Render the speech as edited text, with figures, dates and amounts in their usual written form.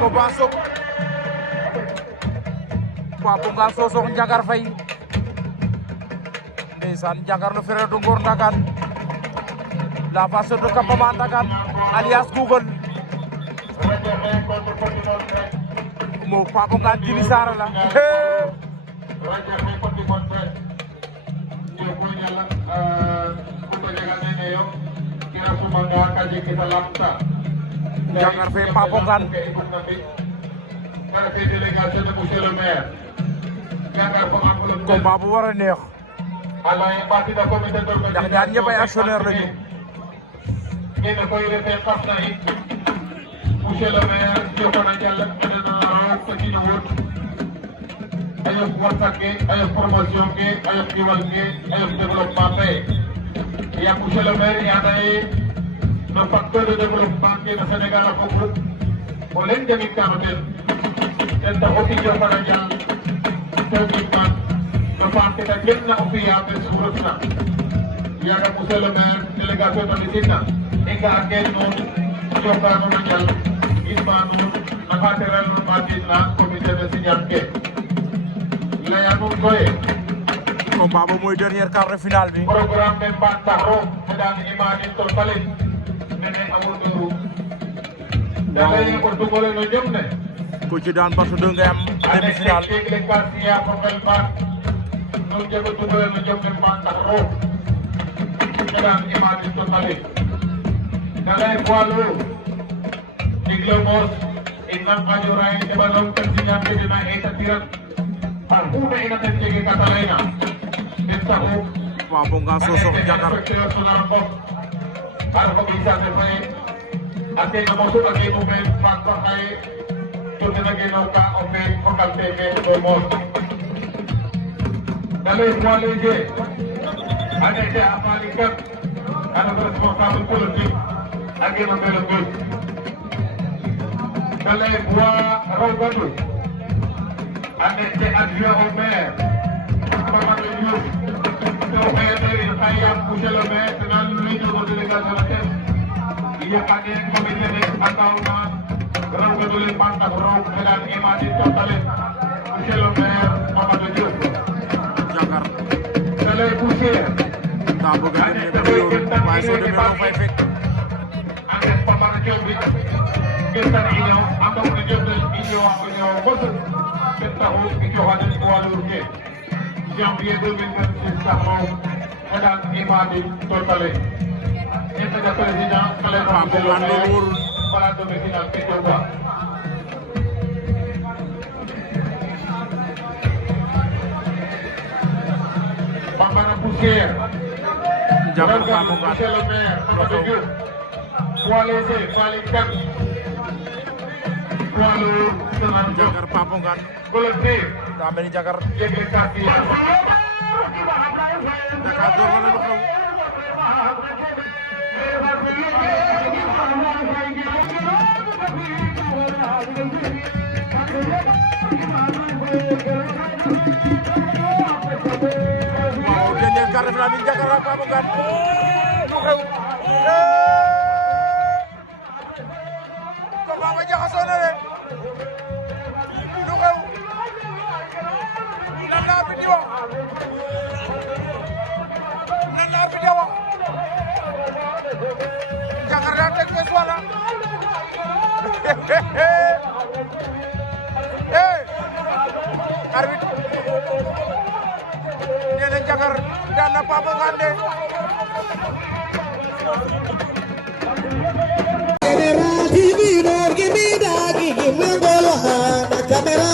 Combat Sok Papongan Sosokh Ndiangar Faye ndeysaan Ndiangar le frère de Ngor Ndagane la face de Campement Ndagane alias Google mo Papongan Djibi Sarr la Ndiangar Faye Papongan combat bu war a neex ndax ñaar ñëpp ay actionnaire lañu monsieur le maire Diofana Diallo adana petino wot ayof watsake ayof promotion ke ayof diwal ke ayof développement pe ya monsieur le maire yana no facteur de développement ke no Sénégal a fofu o len jamit kano ten ten tax aussi Diofana Diallo tewgitman no faam keta genna o fiya ɓe suurotna yaga monsieur le maire délégation to ɗisinna i nga'a ken noon Diofana Diallo Ismanu nakateral matina comité de signanke laya nun koye combat ba mooy dernier quart de finale bi programme men bantaxro medan imanin to falin mene amul duru dalaye ko dugole no jom ne ku ci daan basu de ngay am demi finale le quartier ko fel ba no jego dugole no jom ne bantaxro medan imanin to falin dalaye poilu Diglomos inang kajurai debalong tersinyam ke dina eta tirat haruna ina tentege katalaina entahu Papongan Sosokh Ndiangar harus bisa selesai ate na mosu lagi momen faktor kai tuh lagi noka omen pokal tege domos dalai kuali je ada je apalikat ada responsable politik lagi membelok Dalai Buah Raubadu Anete adjoint au maire Mamadou Diouf Tawhede saya monsieur le maire dengan leader de délégation de iya kade comité de atawna Raubadu le pantak Raub dan imadi totale monsieur le maire Mamadou Diouf Ndiangar Dalai Boucher daa bëgg a dem ne waaye soo demee doo fay fekk Anete Pamara Diop kita ini anda boleh jadi ini bos kita itu ada di bawah urke yang dia 2026 dan imadi totale itu dah presiden kalian Papongan lur para domestik kita coba Pamparan Pusir Ndiangar Papongan koalisi paling Kuala dengan Ndiangar Papongan kolektif daa mel ni Ndiangar degradasi Dakar door na lu xew waaw dernier quart de finale bi Ndiangar ak Papongan lu xew combat ba jaxasoo na de lu xew lan la arbitre di wax lan la arbitre di wax Ndiangar daa teg fees wala arbitre nee na Ndiangar daan na Papongan de Give me that, give me goal, camera,